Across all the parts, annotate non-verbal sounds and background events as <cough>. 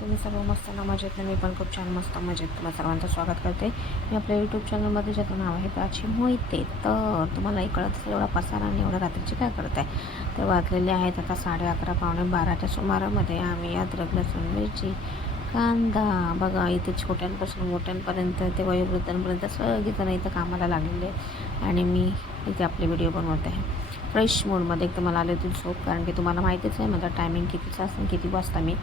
तुम्ही सर्व मस्त ना मजेत मी पण खूप छान मस्त मजेत तुम्हाला सर्वांचं स्वागत करते. मी आपल्या यूट्यूब चॅनलमध्ये ज्याचं नाव आहे प्राची मोहिते. तर तुम्हालाही कळत असेल एवढा पसारा आणि एवढ्या रात्रीची काय करत आहे तर वाजलेले आहेत आता साडे अकरा पावणे बाराच्या सुमारामध्ये. आम्ही अद्रक लसूण मिरची कांदा. बघा इथे छोट्यांपासून मोठ्यांपर्यंत ते वयोवृद्धांपर्यंत सगळीजणं इथं कामाला लागलेले आणि मी इथे आपले व्हिडिओ बनवत आहे. फ्रेश मूडमध्ये एक तर मला आले होती झोप कारण की तुम्हाला माहितीच आहे माझा टायमिंग कितीचा असेल किती वाजता मी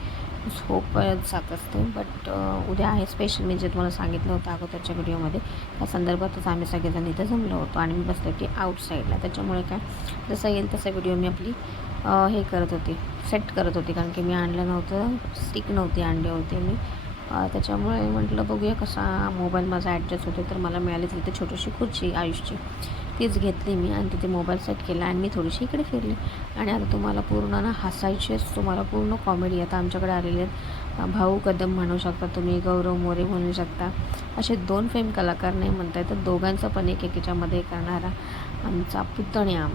झोपत जात असते. बट उद्या आहे स्पेशल मी जे तुम्हाला सांगितलं होतं अगोदरच्या व्हिडिओमध्ये त्या संदर्भातच आम्ही सगळेजण इथं जमलो होतो आणि मी बसले होती आउटसाईडला त्याच्यामुळे काय जसं येईल तसं व्हिडिओ मी आपली हे करत होती सेट करत होती कारण की मी आणलं नव्हतं स्टिक नव्हती आणली होती मी. त्याच्यामुळे म्हटलं बघूया कसा मोबाईल माझा ॲडजस्ट होते तर मला मिळाली तिथे छोटीशी खुर्ची आयुषची. तीच घेतली मी आणि तिथे मोबाईल सेट केला आणि मी थोडीशी इकडे फिरली. आणि आता तुम्हाला पूर्ण ना हसायचेच तुम्हाला पूर्ण कॉमेडी आता आमच्याकडे आलेले आहेत. भाऊ कदम म्हणू शकता तुम्ही गौरव मोरे म्हणू शकता. असे दोन फेम कलाकार नाही म्हणताय तर दोघांचा पण एक एकेच्यामध्ये करणारा आमचा पुतण्या.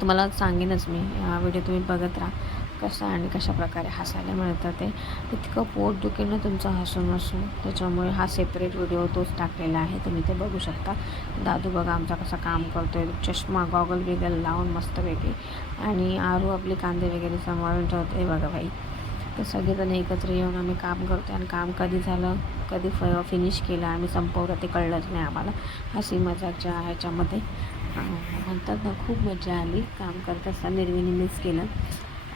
तुम्हाला सांगेनच मी हा व्हिडिओ तुम्ही बघत राहा. कसा आणि कशा प्रकारे हसायला मिळतं ते इतकं पोट दुखेल ना तुमचं हसून हसून. त्याच्यामुळे हा सेपरेट व्हिडिओ तोच टाकलेला आहे. तुम्ही ते बघू शकता. दादू बघा आमचा कसा काम करतो आहे चष्मा गॉगल बिगल लावून मस्तपैकी. आणि आरू आपली कांदे वगैरे सांभाळून ठेवते. बघा बाई. तर सगळेजण एकत्र येऊन आम्ही काम करतो आणि काम कधी झालं कधी फ फिनिश केलं आम्ही संपवलं ते कळलंच नाही आम्हाला. हसी मजाकच्या ह्याच्यामध्ये. म्हणतात ना खूप मजा आली. काम करत असताना निर्मिनी मिस केलं.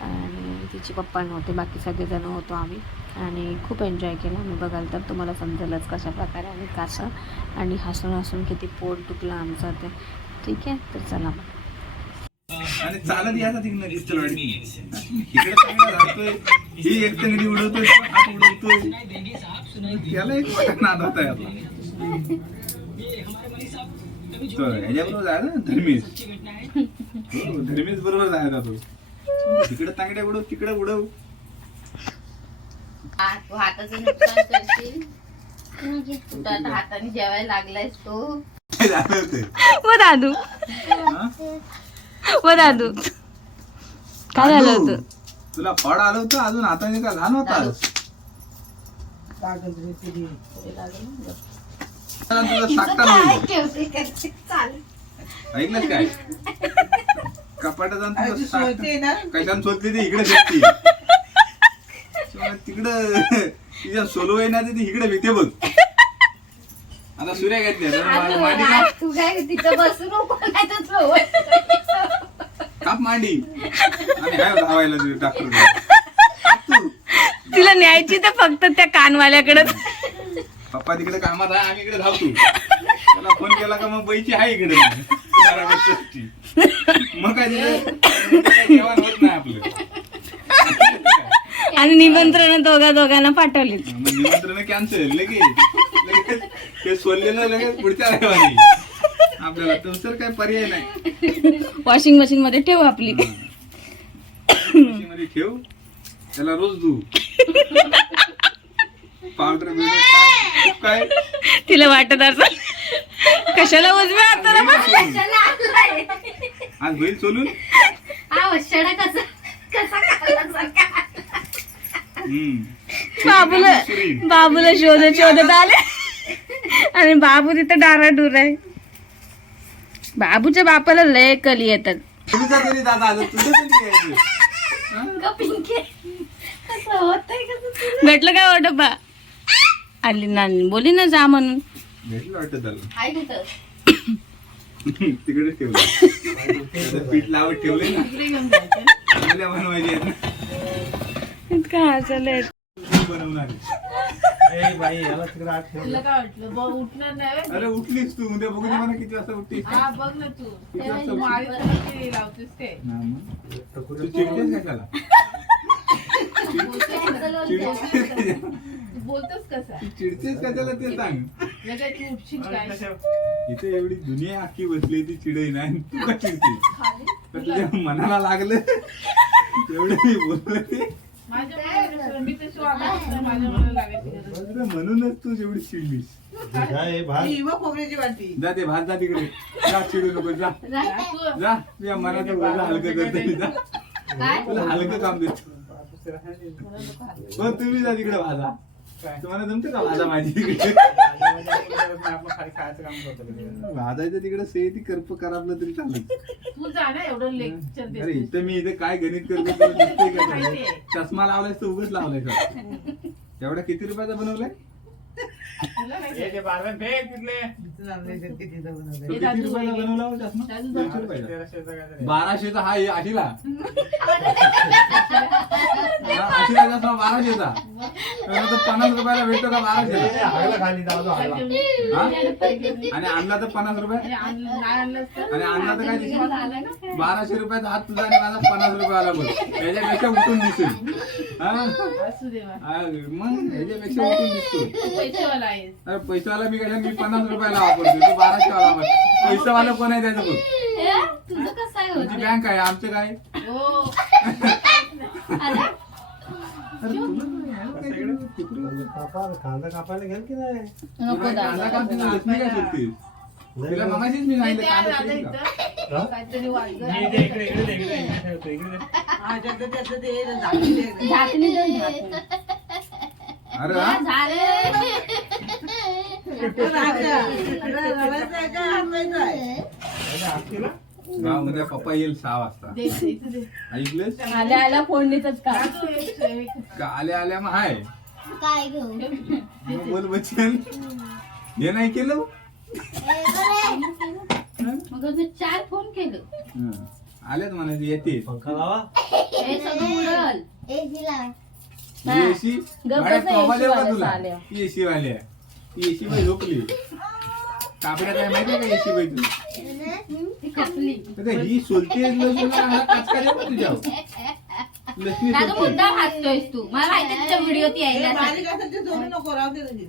आणि तिचे पप्पा नव्हते बाकी सगळेजण होतो आम्ही. आणि खूप एन्जॉय केला. आम्ही बघाल तर तुम्हाला समजेलच कशा प्रकारे आणि कसं आणि हसून हसून किती पोट दुखलं आमचं ते. ठीक आहे? तर चला मग. आणि चालत याचा इकडे राहतोय. ही एक तंगडी उडवतोय हात उडवतोय. त्याला एक नाद ह्याच्याबरोबर धर्मेश धर्मेश बरोबर जायला तो तिकडे तांगड्या उडव तिकडे उडव हा, तू हाताचं नुकसान करशील? तू आता हाताने जेवायला लागलायस तो? व दादू? व दादू. काय झालं होतं? तुला फळ आलं होतं अजून? हाताने का लहान होता करते चाल? ऐकलंच काय? कपाटात तुझं ती सोडते ना. कैकान शोधली ती? इकडे भेटती. तिकडं तिच्या सोलो आहे ना ती इकडे भेटते बघ. आता सूर्या घेतले मांडी काप. तू काय तिथं बसू नको नाही तर सोबत काप मांडी. आणि हाय धावायला तुझे डॉक्टर तू तिला न्यायची तर फक्त त्या कानवाल्याकडे. पप्पा तिकडे कामात आहे आम्ही इकडे धावतो. त्याला फोन केला का मग बैची आहे इकडे. बारा. मग काय तिकडे जेवण होत नाही आपलं. आणि निमंत्रण दोघा दोघांना पाठवली मग निमंत्रण कॅन्सल लगेच. लगेच. ते सोडलेलं लगेच पुढच्या रविवारी. आपल्याला तर काय पर्याय नाही. वॉशिंग मशीन मध्ये ठेव आपली. मध्ये ठेव. त्याला रोज धू. पावडर काय तिला वाटत असं कशाला हाताला. चला आलाय. आज होईल कसा कसा हम्म. बाबूला. बाबूला शोधत शोधत आले आणि बाबू तिथं डाराडूर आहे बाबूच्या बापाला लय कली येतात आता. हा? भेटलं काय ओ डब्बा आली ना बोली ना जा म्हणून. त्याला. <coughs> तिकडे ठेवलं. त्याचं पीठ लावत ठेवले ना. चांगल्या बनवायचे आहेत ना. इतकं हसायला येत. बनवणार तुला काय वाटलं? बघ उठणार नाही व्हय? अरे उठलीस तू. उद्या बघू दे मला किती वाजता उठलीस हा बघ ना तू. लावतेस ते. चिडतेस कशाला <laughs> चिडतेस? तू बोलतोस कसा? तू चिडतेस कशाला ते सांग? नाही काय तू उठशील काय? इथे एवढी दुनिया अख्खी बसली ती चिडई नाही. तू का चिडते? तर तुझ्या मनाला लागलं. एवढं मी बोललो ते माझ्या मनाला कसं- मी तर स्वागत असतं, माझ्या मनाला लागायची गरज अरे म्हणूनच तू एवढी चिडलीस. खोबऱ्याची वाटी जा ते भात जा तिकडे. जा चिडू नको जा. तू. जा तुझ्या मनाचं हलकं करतो. जा. काय तुला हलकं काम देतो. हो तुम्ही जा तिकडे भाजा. तुम्हाला जमते का माझी तिकडे भाजायचं तिकडे से ती करप करापलं तरी चालेल. तू जा ना एवढं लेक्चर अरे देते इथं मी इथे काय गणित करतो <laughs> तुला दिसतंय का. चष्मा लावलाय तर उगच लावलाय का <laughs> एवढा किती रुपयाचा बनवलाय? बाराशेचा हा आशिला. आशीला हा, बाराशेचा पन्नास रुपयाला भेटतो का बाराशे खाली जाऊ आणि आणला तर पन्नास रुपये? आणि आणलं- तर? आणला तर काय बाराशे रुपयाचा हात तुझा आणि माझा पन्नास रुपये आला बघ याच्यापेक्षा उठून दिसेल. मग याच्यापेक्षा उठून दिसतो. तू पैसेवाला आहेस अरे पैशावाला मी काय मी पन्नास रुपयाला वापरतो तू बाराशे वाला वापर पैसावाला कोण आहे त्याचं बघ. हे, तुझं कसं आहे तुमची होत बँक आहे आमचं काय? हो. अरे. तुला. कापा, कांदा कापायला की नाही? नको कांदा दादा. काप तिला लक्ष्मी काय शोधतेस? तिला मगाशीच मी ते सांगितलं त्या कांदा दादा चिरून का? इथं. हा? काहीतरी वाजलं. मी इथे इकडे इकडे दे, इकडे इकडे ठेवतो, इकडे दे. झाकणी दे. ना, झाकणी. अरे हा? झाले. उद्या पप्पा येईल सहा वाजता. ऐकलंस आल्या आल्या फोडणीच का का आल्या आल्या मग हाय काय घेऊ मग बोल बच्चन हे नाही केलं मग मी चार फोन केलं हं. आलेत म्हणायचे येते पंखा लावा हे सगळं उडल हा. एसी गप्प बसा, तुला वाल्या. एसी वाल्या एसी बाई झोपली. कापड्या काय माहितीये का एसी बाई तुला ती अरे ही सोलते हा लक्ष्मी दादा सोलते. मुद्दा हसतोयस तू. मला माहिती तुझ्या व्हिडिओत यायला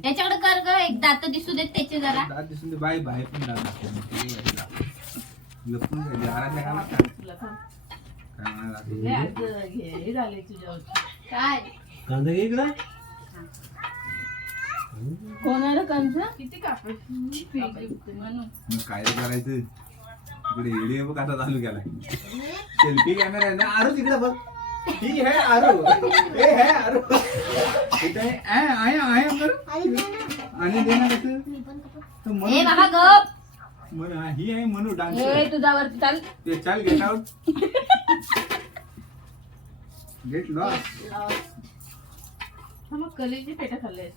त्याच्याकडे कर ग एक दात दिसू देत त्याचे जरा. दात दिसून दे बाय बाय पण दात दिसून दे. लपून काय आराध्या घाला का तुला थांब. काय म्हणाला? लय आज हे झाले तुझ्यावर काय? कांदा घे इकडे. कोणाला कंस? किती कापड? म्हणून मग काय करायचं? इकडे व्हिडिओ बघ आता चालू केलाय. सेल्फी कॅमेरा आहे ना आरू तिकडे बघ. ही है आरू. हे है आरू. इथे आहे, आहे. आणि दे ना. कसं. तर ए म्हणू बाबा गप. म्हणू हा, ही आहे म्हणू ए डान्स चाल. ते चाल गेट आउट गेट लॉस हा मग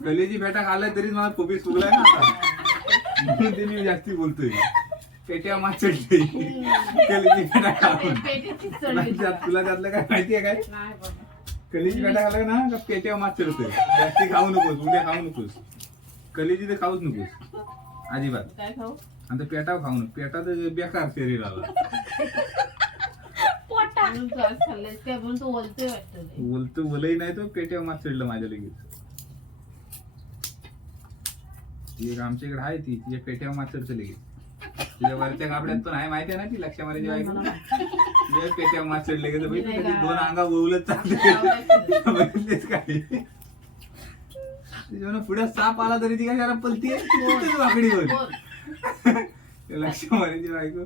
कलेची पेटा खाल्लाय तरीच मला पोपी सुगलाय ना आता. म्हणून ते मी जास्ती बोलतोय. पेट्या माचडते कलेची फेटा खाऊन. पेटीची तुला चढली. त्यात- तुला त्यातलं काय माहितीये काय? कलेची पेटा खाल्ला ना का पेट्या मात चढतोय? जास्ती खाऊ नकोस उद्या खाऊ नकोस. कलेची तर खाऊच नकोस. अजिबात. काय खाऊ? आणि ते पेटाव खाऊ नको. पेटा तर बेकार शरीराला. म्हणून तू आज खाल्लेस काय म्हणून तू बोलतोय वाटतं लय. बोलतो बोलही नाही तो पेट्या मात चढलं माझ्या लगेच. एक आमच्या इकडे आहे ती तिच्या पेट्यावर मात चढतं लगेच. तिच्या वरच्या कापड्यात पण आहे माहिती आहे ना ती लक्ष मारायची बायको? तिच्या पेट्यावर मात चढले बघितलं का ती दोन अंगा ओवलत चालले. बघितलेच काय? पुढे साप आला तरी ती काय जरा पलती वाकडीवर बोल. ते लक्ष मारायची बायको.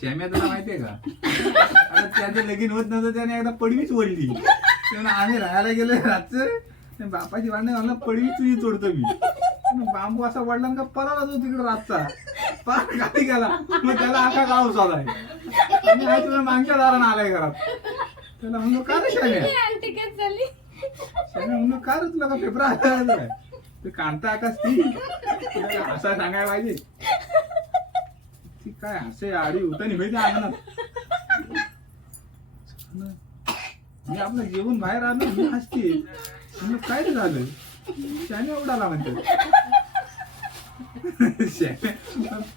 श्याम्या तुला माहितीये का? आता त्याचं लगीन होत नव्हतं त्याने एकदा पडवीच ओढली. तेव्हा आम्ही राहायला गेलो रातचं बापाची भांडण मला पडवी तुझी तोडतो मी. बांबू असा वडला का पळाला तो तिकडे रातचा. पार खाली गेला. मग त्याला आका गाव चालाय आणि हा तुला मागच्या दारानं आलाय घरात. त्याला म्हणलो का रे श्याम्या श्याम्या म्हणलो का रे तुला का पेपर आला ते कांता आकाश ती. असा सांगायला पाहिजे? ती काय असे आडी होतानी माहिती अंगणात. मी आपलं जेवण बाहेर आलो मी हसते. म्हणलं काय झालं? शाने उडाला म्हणतो.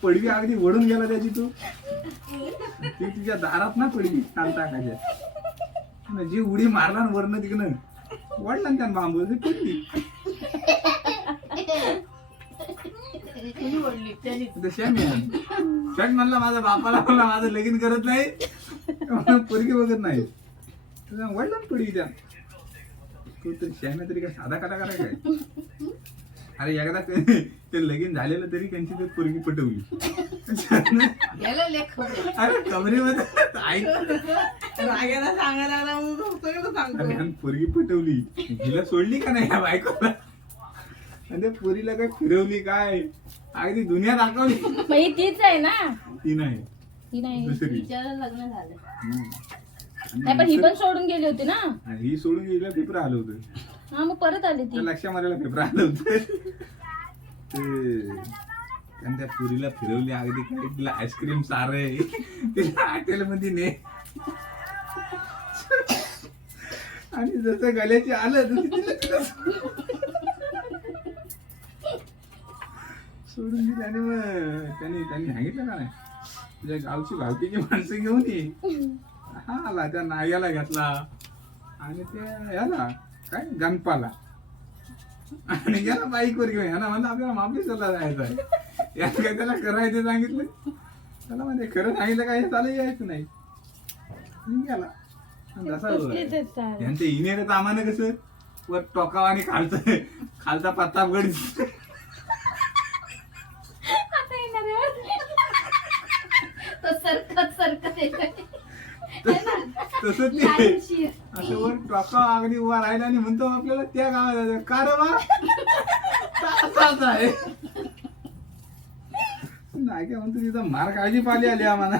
पडवी अगदी ओढून गेला त्याची तू. ती तिच्या दारात ना पडवी चालता काच्या जी उडी मारला ना वरनं तिकडनं वडला ना त्यानं बांबू ती पडली कोणी ओढली? त्याने तर शट म्हणला माझा बापाला म्हणला माझं लगीन करत नाही. म्हणून पोरगी बघत नाही. तुझ्या वडला पडी त्या तू तर श्याम्या तरी काय साधा काटा करा काय? अरे एकदा ते लगीन झालेलं तरी त्यांची ते पोरगी पटवली. गेलं लेख अरे कमरेमध्ये ऐक. रागाला सांगायला म्हणून तो तरी अरे सांगतो पोरगी पटवली. हिला सोडली का नाही या बायकोला? आणि त्या पोरीला काय फिरवली काय? अगदी दुनिया दाखवली. मग ही तीच आहे ना? ती नाही. ही नाही. दुसरी. तिच्यावर लग्न झालं. हम्म. आणि नाही पण ही पण सोडून गेली होती ना? आणि ही सोडून गेलीला पेपर आलं होतं. हा मग परत आली त्या ती लक्ष मारायला पेपर आलं होतं. ते आणि त्या पुरीला फिरवली अगदी काय तिला आईस्क्रीम सार. तिला हॉटेल मध्ये ने आणि जसं गल्याची आलं तसं तिला सोडून दिली आणि मग त्यांनी त्यांनी सांगितलं का नाही? तुझ्या गावची भावकीची माणसं घेऊन ये. हा आला त्या नाग्याला घेतला. आणि त्या याला काय? गणपाला. आणि गेला बाईकवर घेऊन याला म्हणलं आपल्याला महाबळेश्वरला जायचं आहे. यात काय त्याला करायचं सांगितलं? त्याला म्हणजे खरं सांगितलं काय चालू यायचं नाही. गेला. जसा कसलीच आहेत सारे. यांचं इनेर आम्हाला कसं? वर टोकाव आणि खालचं खालचा पत्ता गड आता येणार आहे. तो तसंच ते. असं वर टोकाव अगदी उभा राहिला आणि म्हणतो आपल्याला त्या गावात जायचं. का रे बा? तासाच आहे. नाही काय म्हणतो तिथं मार काळजी पाली आली आम्हाला.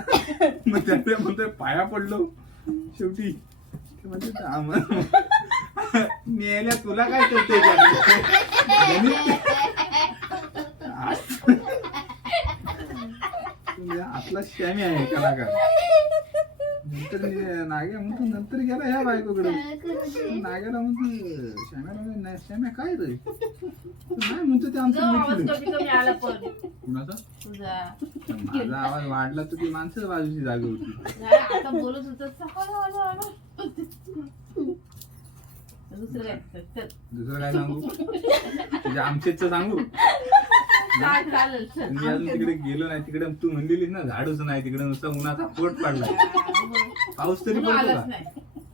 मग त्यामुळे म्हणतोय पाया पडलो. शेवटी ते म्हणते आम्हाला मेल्या तुला काय करते आपला श्यामी आहे कलाकार. नंतर नाग्या म्हणतो नंतर गेला ह्या बायकोकडे. नाग्याला म्हणतो श्याम्याला म्हणतो, "नाही, श्याम्या काय रे? नाही म्हणतो ते आमचं कुणाचा? तुझा. माझा आवाज वाढला तर ती माणसं बाजूची जागा होती. नाही, आता बोलत होत हळू हळू हळू. दुसरं काय? चल. दुसरं काय सांगू? तुझ्या आमचेच सांगू? चाल चालेल चल. मी अजून तिकडे गेलो नाही तिकडे तू म्हणलेलीस ना झाडूच नाही तिकडे नुसता उन्हाचा पोट पडलाय. पाऊस तरी पडतो आलाच का? नाही.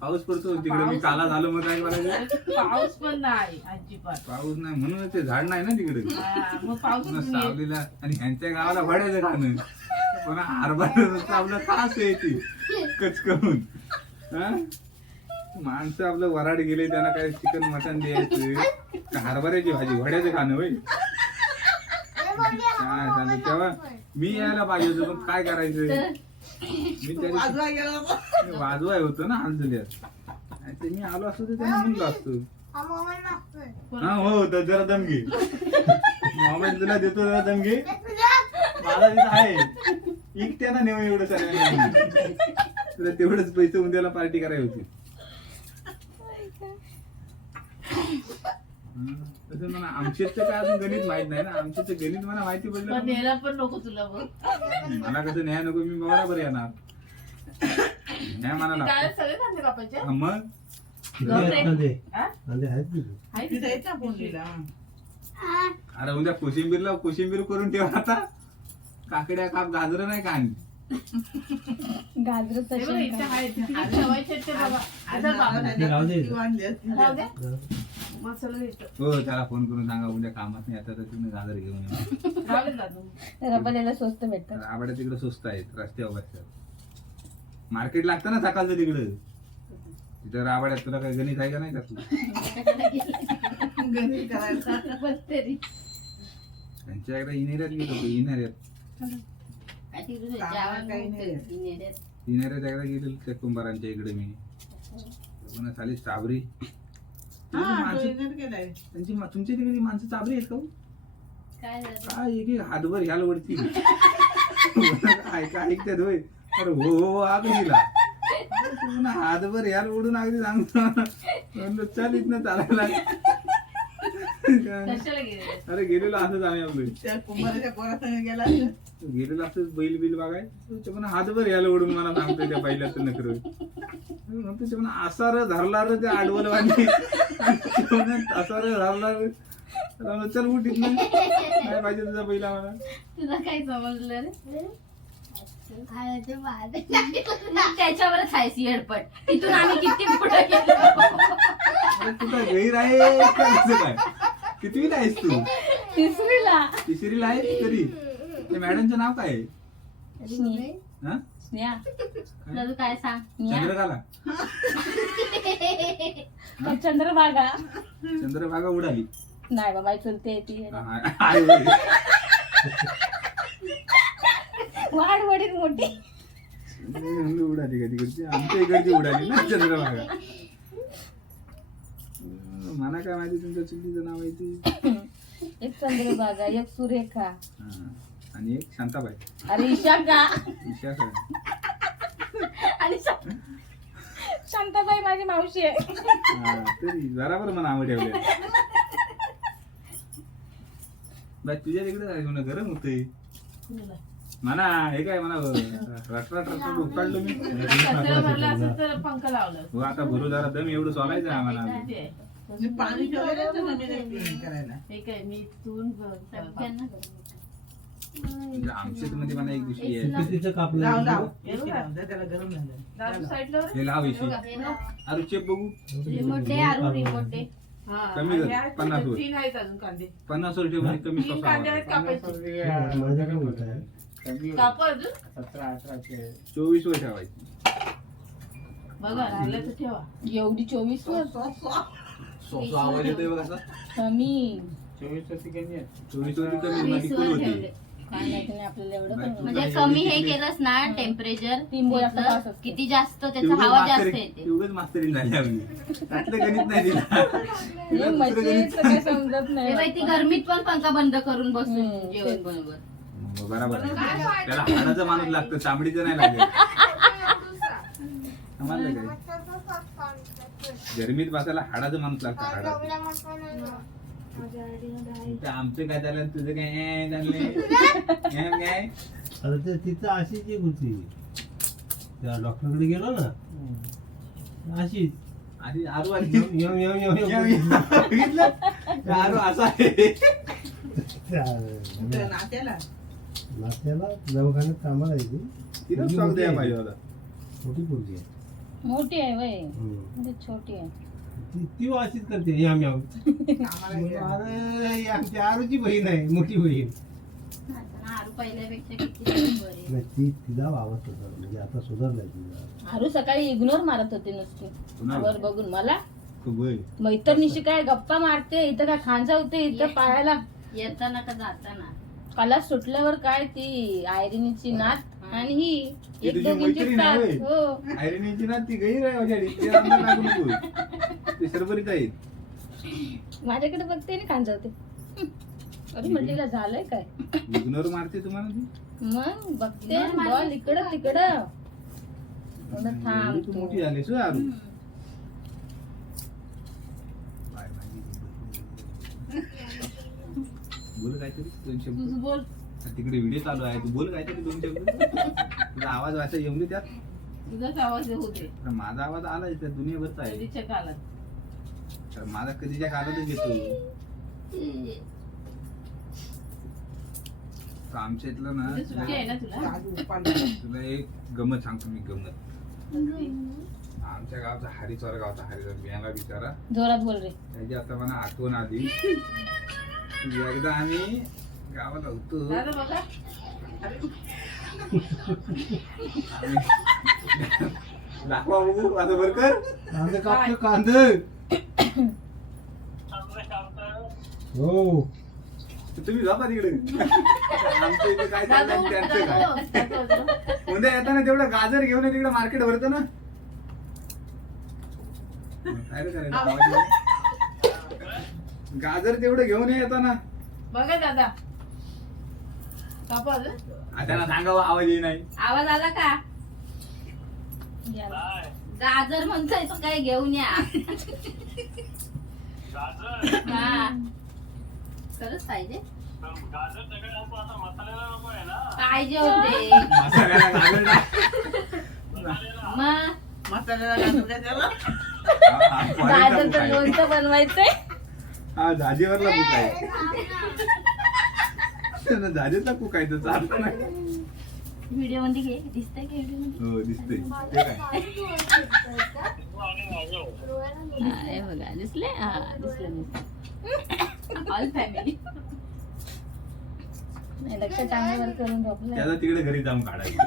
पाऊस पडतो तिकडे मी काला झालो मग काय करायचं? पाऊस पण नाही अजिबात. पाऊस नाही म्हणून ते झाड नाही ना तिकडे. हा, मग पाऊस पुन्हा नाही. सावलीला आणि ह्यांच्या गावाला वड्याचं खाणं. पुन्हा हरभरा आपलं खास आहे ती कचकरून हा? माणसं आपलं वराड गेले त्यांना काय चिकन मटन द्यायचं. का हरभऱ्याची भाजी वड्याचं खाणं होय? काय झालं तेव्हा मी यायला पाहिजे होतो पण काय करायचं? मी त्या वाजवा गेला होता. वाजवाय होतो ना हालचल्यात आणि ते मी आलो असतो तर त्याने म्हणलो असतो. हा हो तर जरा दम घे मोबाईल तुला देतो जरा दम घे मला तिथं आहे. एकट्यानं नेऊ एवढं सगळ्यांना तुला तेवढंच पैसे उद्याला पार्टी करायची होती. हं, तसं म्हणा आमचेच तर काय अजून गणित माहीत नाही ना. आमचे तर गणित मला माहिती पडलं पण पण न्यायला पण नको तुला बघ. मला कसं न्याय नको मी बरोबर येणार. न्याय मला काय लागतो. सगळे कांदे कापायचे? हा, मग? कांदे. हा? आहे तिथं आहेत. ना फोडणीला. अरे उद्या कोशिंबीरला कोशिंबीर करून ठेवा आता. काकड्या काप गाजर नाही का आणि गाजर हे त्याला फोन करून सांगा उद्या कामात नाही आता तर तुम्ही गाजर घेऊन या. रबलेला स्वस्त भेटतात. आबाड्या तिकडे स्वस्त आहेत रस्त्यावर बसतात मार्केट लागतं ना सकाळचं तिकडं? तिथं राबाड्यात तुला काय गणित आहे का नाही का तू? गणित करायचं. बस तरी. त्यांच्या एकदा इनेऱ्यात गेलो होतो इनेऱ्यात काय तिकडे कामाला जेवण काही नाही. होतं, इनेऱ्यात. इनेऱ्यात एकदा गेलो त्या कुंभारांच्या इकडे मी पुन्हा चाबरी हा, तो माणसं- इनेट केलाय. त्यांची मा- तुमच्या तिकडे माणसं चाबरी आहेत का हो? काय झालं? काय एक एक हातभर ह्याला वरती <laughs> ऐका ऐकतात होय अरे हो हो आग दिला पुन्हा हातभर ह्याला ओढून अगदी सांगतो म्हणलं, चल इथनं चालायला कशाला गेले अरे गेलेलो असंच आम्ही आपलं त्या कुंभाराच्या पोरासंग गेला गेलेलो असंच बैल बिल बघाय. ते म्हणा हातभर यायला ओढून मला सांगतोय त्या बैलाचं नकर म्हणतो ते म्हणा असा र धरला र ते आडवल वाणी असा र. धरला र चल उठ इथनं. काय पाहिजे तुझा बैल आम्हाला? तुला काय समजलं रे? त्याच्यावरच आहेस येडपट तिथून आम्ही किती पुढे गेलो? कुठं गैर आहे? का कसं काय? कितवीला आहेस तू? तिसरीला. तिसरीला आहे तरी? त्या मॅडमचं नाव काय आहे? हा? स्नेहा. दादू काय सांग? चंद्रकाला <laughs> चंद्रभागा. चंद्रभागा. उडाली. नाही बाबा चुलते ती. हा. वाढ वडील मोठी. म्हणलं उडाली का तिकडची आमच्या इकडची उडाली ना चंद्रभागा. अं, मला काय माहिती तुमच्या चुकीचं नाव आहे ती? एक चंद्रभागा एक सुरेखा. हा. आणि एक शांताबाई. अरे ईशा का? ईशा काय आणि शा- शांताबाई माझी मावशी आहे. हा, तरी बराबर मला नावं ठेवले बाई तुझ्या तिकडे म्हणा गरम होतंय. म्हणा हे काय म्हणा रट रट रट उकाडलो मी. कचरा भरला असेल तर पंखा लावलं हो आता भरू जरा दम एवढं सोलायचं आहे आम्हाला ते आहे. मी पाणी होतं करायला. हे काय मी इथून ब- आमच्या मध्ये मला एक दुसरी आहे. तिचं कापलं. लाव. लाव AC लाव, जा, त्याला गरम झालं. दादू साईडला वर. हे लाव इशी. बघा. अरे चेप बघू. रिमोट दे आरू रिमोट दे. हा, कमी कर, आणि आहेत पन्नास वर. तीन आहेत अजून कांदे. पन्नास वर ठेव म्हणजे कमी तीन कांदे आहेत स्वस्त कापायचे माझ्याकडे होत आहे. कापू अजून? सतरा अठराशे. चोवीस वर ठेवायची. बघा राहिलं तर ठेवा. एवढी चोवीस वर? सोसो आवाज येतोय बघ असा कमी. चोवीस वर्षी चोवीस वर कमी वीस होती. काय माहिती नाही आपल्याला एवढं पण. नाही. म्हणजे कमी हे केलंस ना टेम्परेचर असते. किती जास्त त्याचा हवा जास्त येते. मास्तरी झाली आपली त्यातलं गणित नाही दिला. हे तिला दुसरं गणित मच्छीचं काही समजत हे बाई ती गरमीत पण पंखा बंद करून बसून हम्म, जेवण. बरोबर. बरोबर आहे. त्याला हाडाचं माणूस लागतं चामडीचं नाही लागत. समजलं काय गरमीत बसायला हाडाचं माणूस लागतं हाडाचं. ते आमचं काय झालं तुझं काय? ए, काय आता <laughs> ते तिथं अशीच एक होती. त्या डॉक्टरकडे गेलो ना. अशीच. आधी आरू आली. आरू असा नात्याला? नात्याला दवाखान्यात कामाला आहे तिला मोठी द्या आहे. पाहिजे होता मोठी पोरगी आहे. मोठी आहे वय. म्हणजे छोटी आहे. ती ती अशीच करते यम यम. अरे आमची आरूची बहीण आहे मोठी बहीण. आरू पहिल्यापेक्षा किती बरे नाही ती तिला वावत होता म्हणजे आता सुधारलाय तिला. हारू सकाळी इग्नोर मारत होते नुसती. पुन्हा? वर बघून. मला? खूप होय. मैत्रिणीशी काय गप्पा मारते इथं काय खांजा होते इथं पायाला. येताना का जाताना? कला सुटल्यावर काय ती आयरिनीची नात आणि ही ती एक तुझी दोघींची मैत्रीण आहे साथ होय? हो आयरिनीची ना ती गैर आहे माझ्या ते आम्हाला लागू नको ते सरबरीत आहेत माझ्याकडे बघते आणि खांजा होते अरे म्हटलेलं झालंय काय? इग्नोर मारते तुम्हाला ती? मग बघते. बॉल इकडं तिकडं. म्हणलं थांब तू. तू. मोठी झालीस आरू. बाय, बोल काहीतरी दोन शब्द. बोल. तिकडे व्हिडिओ चालू आहे तू बोल काहीतरी दोन शब्द. तुझा आवाज वाचा येऊन दे त्यात. तुझाच आवाज होते तर माझा आवाज आला त्या दुनियाभरचा आहे. कधीच्या काळात? तर माझा कधीच्या काळातच येतो तर आमच्या इथलं ना सुट्टी आहे ना तुला? एक गमत सांगतो मी गमत. आमच्या गावचा हरिचोर गावचा हरिचोर बियाला बिचारा. जोरात बोल रे. त्याची आता मला आठवण आली. एकदा आम्ही गावाला होतो. दादा बघा. दाखवा बघू आता बर कर. कांदे कापतो कांदे. हो. तुम्ही जाता तिकडे. आमच्या इथे काय चाललंय? त्यांचं काय. उद्या येताना तेवढं गाजर घेऊन ये तिकडे मार्केट भरतं ना. काय रे? गाजर तेवढं घेऊन ये येताना. बघा दादा. त्यांना सांगावं आवाज येई नाही. आवाज आला का? याला. गाजर म्हणतोय तर काय घेऊन या. हा. खरंच पाहिजे. पाहिजे होते. मसाल्याला गाजर. मग? घालून द्या त्याला. हा, हा, आहे. लोणचं बनवायचंय. हा झाजीवरला बुक आहे. त्यांना झाजेचा कुक आहे तो चालतो ना <laughs> व्हिडिओमध्ये घे दिसतंय का व्हिडिओमध्ये हो दिसतंय. ते काय? हा, हे बघा दिसले? हा दिसलं दिसलं. ऑल फॅमिली नाही लक्ष टांगल्यावर करून झोपलं त्याचा तिकडे घरी जाऊन काढायचं.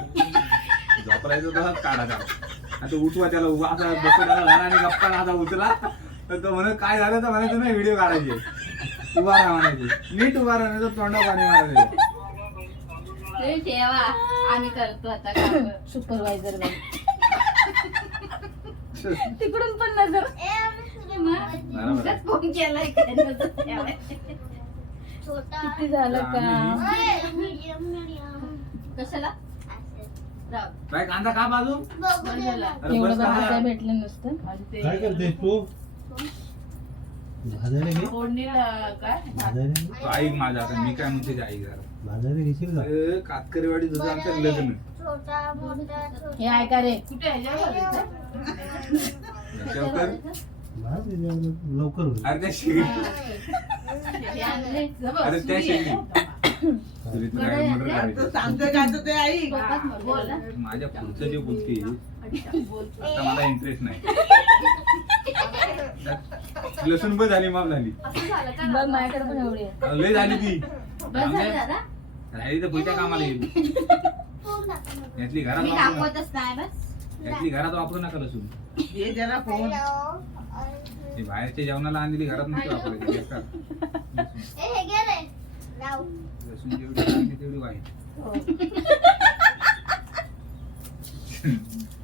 झोपरायचं तसाच काढायचा आता उठवा त्याला उभा असा झाला आणि गप्पा असा उचला. तर तो म्हणत काय झालं? तर म्हणायचं नाही व्हिडिओ काढायचे उभा राहा म्हणायचे नीट उभा राहण्याचं तोंडा पाणी मारायचं ठेवा. आम्ही करतो आता काम. सुपरवायझर तिकडून पण नजर. बरोबर. फोन केलाय काय? नजर ठेवायची. किती झालं का कशाला? राव. काय कांदा का बाजू. अरे एवढं बस का? भेटलं नसतं? काय करते तू? भाजायला घे. ऐक माझा आता मी काय म्हणते ते ऐक जरा. भाजायला घेशील का? अरे, कातकरीवाडी तुझं आमचं लग्न. हे ऐका रे. कुठे ह्याच्यावर आहे का? याच्यावर कर. भाज याच्यावर लवकर होईल. अरे त्या शेगडी. हे. अरे त्या शेगडी. तुझी तुला काय मर्डर करायचं सांगतोय काय तर ते आई. माझ्या पुढचं जे बोलते बोल. आता मला इंटरेस्ट नाही. <laughs> <laughs> लसूण पण झाली माफ झाली. बघ माझ्याकडे पण एवढी आहे. लय झाली ती. बस झालं दादा. राहिली तर पुढच्या कामाला येईल. यातली घरात मी वापरू नका. दाखवतच नाही बस. यातली घरात वापरू नका लसूण. ये जरा फोन. ते बाहेरच्या जेवणाला आणलेली घरात नसते वापरायची बेकार. लसूण जेवढी चांगली तेवढी वाईट. <laughs>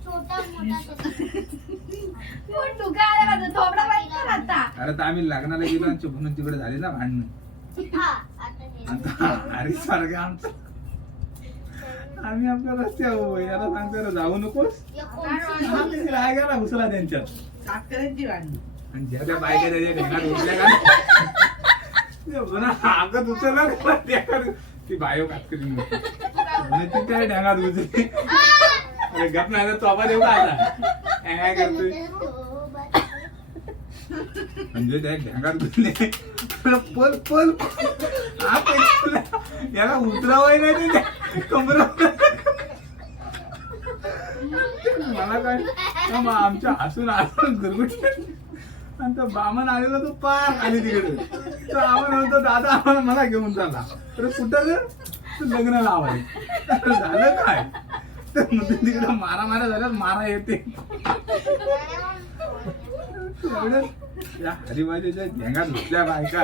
पण तू काय आला माझं थोबडा बाईक कर आता अरे तर आम्ही लग्नाला गेलो आणि चुकून तिकडे झाली ना भांडण. आता अरे सारखे आमचं. आम्ही आपल्या रस्त्यावर याला सांगतो "रे, जाऊ नकोस. आम्ही घुसला त्यांच्यात. आणि ज्या त्या बायका त्याच्या ढेंगात उठल्या का? ते म्हणा, हागत उचलला का त्या- ती बायो कातकरी नव्हती. म्हणे ती त्या ढेंगात अरे गप नाही तर तो आवाज देऊ का आता? काय करतोय? म्हणजे त्या ढेंगात घुसले पल पल हा पैसा याला उतरावाय नाही ते त्या कमरावर मला काय? हा मग आमच्या हसून हसून गुरगुट आणि तो बामन आलेला तो पार आली तिकडे. तो आम्हाला म्हणतो दादा आम्हाला मला घेऊन चालला तर कुठं ग? तू लग्न लावाय झालं काय? तिकडे मारा मारा झाल्यास मारा येते. हरिबाजीच्या घेंगात घुसल्या बायका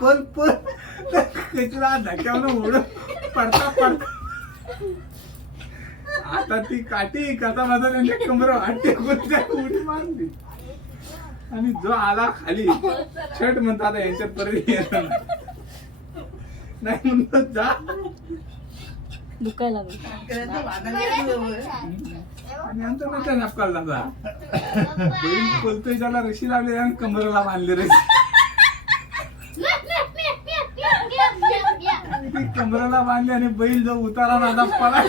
पल पल कचरा धक्क्यावर उडत पडता पडता. आता ती काठी कसा माझा त्यांच्या कमर वाटते त्या उडी मारली. आणि जो आला खाली छट म्हणतात आता यांच्यात परत येणार नाही. नाही म्हणतो जा. दुखायला लागलं. आणि आमचा नका नापकाल दादा बोलतोय त्याला रशी लावली आणि कमरेला बांधले रशी. ती कमरेला बांधली आणि बैल जो उतारा ना पडा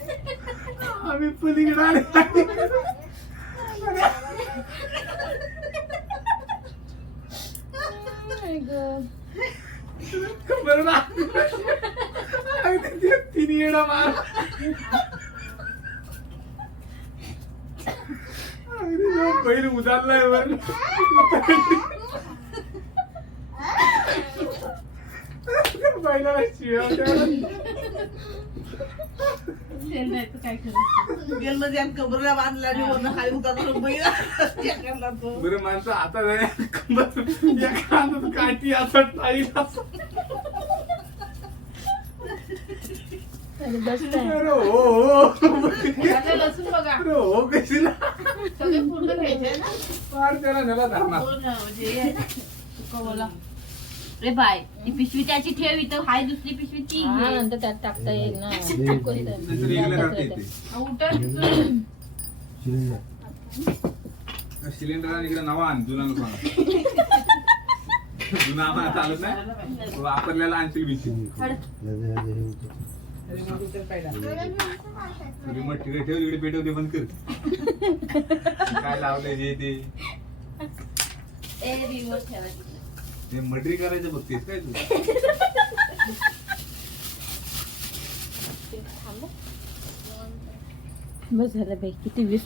आम्ही पलीकडे आले कमरेला अगदी ते तिन्ही येडा मार अगदी जो बैल उदारलाय वर बैलाला शिव्या होत्या. तेल नाही तर काय ज्या कबरला बांधला आणि वरनं खाली उतरलं बैल <laughs> एकाला तो. बरं माणसं आता जाय कंबर एका हातात काठी असं टाईल असं. अरे बसताय अरे हो हो आता लसूण बघा. अरे हो कशी ना. सगळे पूर्ण घ्यायचे ना? फार त्याला नेला धरणार पूर्ण म्हणजे हे आहे ना, सुकवला. रे बाय ती पिशवी त्याची ठेव इथं हाय दुसरी पिशवी ती हा घे. नंतर त्यात टाकता येईल ना? <laughs> नाहीतर राहते. हा, सिलेंडर. आणि इकडे नवा आण जुना नको आणू. जुना आम्हाला चालत नाही. वापरलेला आणशील बिशील रिमोट तिकडे ठेव इकडे पेटव ते बंद कर. <laughs> काय लावलंय जे ते? ए, रिमोट ठेवा. हे मर्डरी करायचं बघतेस काय तू? बस झालं बाई किती वीस